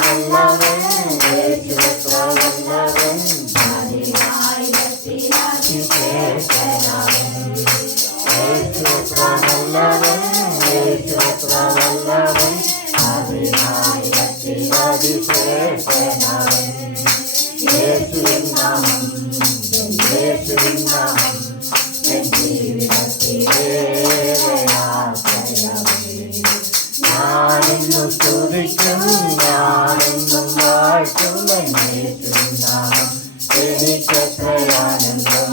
നല്ലവൻ, യേശു എത്ര നല്ലവൻ, അതിശ്രേഷ്ഠനാവൻ. യേശു എത്ര നല്ലവൻ, യേശു എത്ര നല്ലവൻ, അതിശ്രേഷ്ഠനാവൻ. യേശുവിൻ നാമം, യേശുവിൻ നാമം, എൻ ജീവിതത്തിലേറെയാശ്രയമേ. ഞാനെന്നും സ്തുതിക്കും, ഞാനെന്നും വാഴ്ത്തും എൻ യേശുവിൻ നാമം, എനിക്കെത്രയാനന്ദം.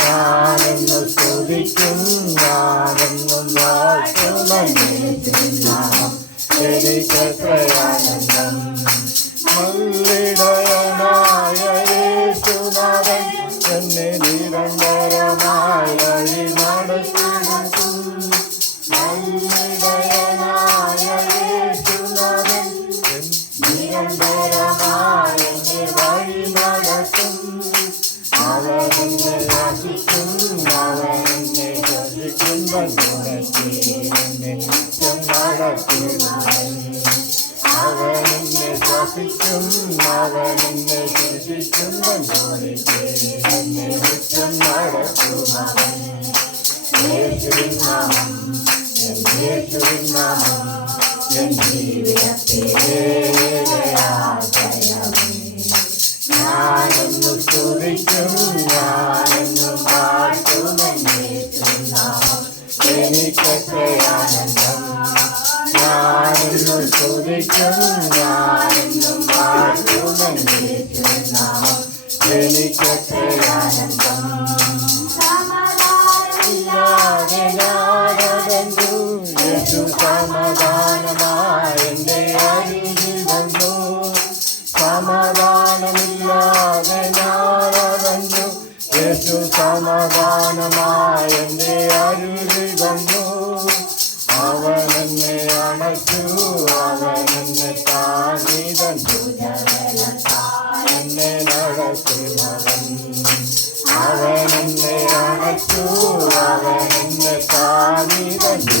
ഞാനെന്നും സ്തുതിക്കും, ഞാനെന്നും വാഴ്ത്തും എൻ യേശുവിൻ നാമം, എനിക്കെത്രയാനന്ദം. നല്ലിടയനായ യേശുനാഥൻ എന്നെ നിരന്തരമായി വഴി നടത്തും. നല്ലിടയനായ യേശുനാഥൻ നിരന്തരമായി എന്നെ വഴി നടത്തും. അവൻ എന്നെ രക്ഷിക്കും, അവൻ എന്നെ രക്ഷിക്കും, എന്നെ നിത്യം നടത്തിടും. അവൻ എന്നെ ശ്വസിക്കും, അവൻ എന്നെ ശിക്ഷിക്കും, എന്നെ നിത്യം നടത്തുമവൻ. യേശുവിൻ നാമം, യേശുവിൻ നാമം, എൻ ജീവിതത്തിലേറെയാശ്രയമേ. ഞാനെന്നും സ്തുതിക്കും, ഞാനെന്നും വാഴ്ത്തും എൻ യേശുവിൻ നാമം, എനിക്കെത്രയാനന്ദം. ഞാനെന്നും സ്തുതിക്കും, ഞാനെന്നും വാഴ്ത്തും എൻ യേശുവിൻ നാമം, എനിക്കെത്രയാനന്ദം. സമാധാനമില്ലാതെ ഞാനടഞ്ഞു, യേശു സമാധാനമായി എൻ്റെ അരികിൽ വന്നു. സമാധാനമില്ലാതെ ഞാനടഞ്ഞു, യേശു സമാധാനമായി എൻ്റെ അരികിൽ വന്നു. അവൻ എന്നെ അണച്ചു, അവൻ എന്നെ താങ്ങി തന്നു, എന്നെ നടത്തുന്നവൻ. അവൻ എന്നെ അണച്ചു, അവൻ എന്നെ താങ്ങി തന്നു,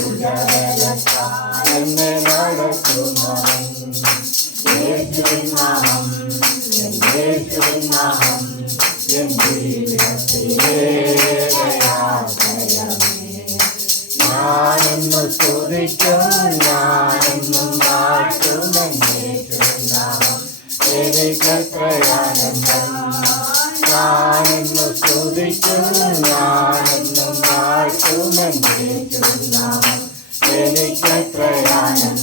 എന്നെ നടത്തുന്നവൻ. യേശുവിൻ നാമം, യേശുവിൻ നാമം, എൻ ജീവിതത്തിലേറെയാശ്രയമേ. ഞാനെന്നും സ്തുതിക്കും, ഞാനെന്നും വാഴ്ത്തും എൻ യേശുവിൻ നാമം, എനിക്കെത്രയാനന്ദം. ഞാനെന്നും സ്തുതിക്കും, ഞാനെന്നും വാഴ്ത്തും എൻ യേശുവിൻ നാമം, എനിക്കെത്രയാനന്ദം.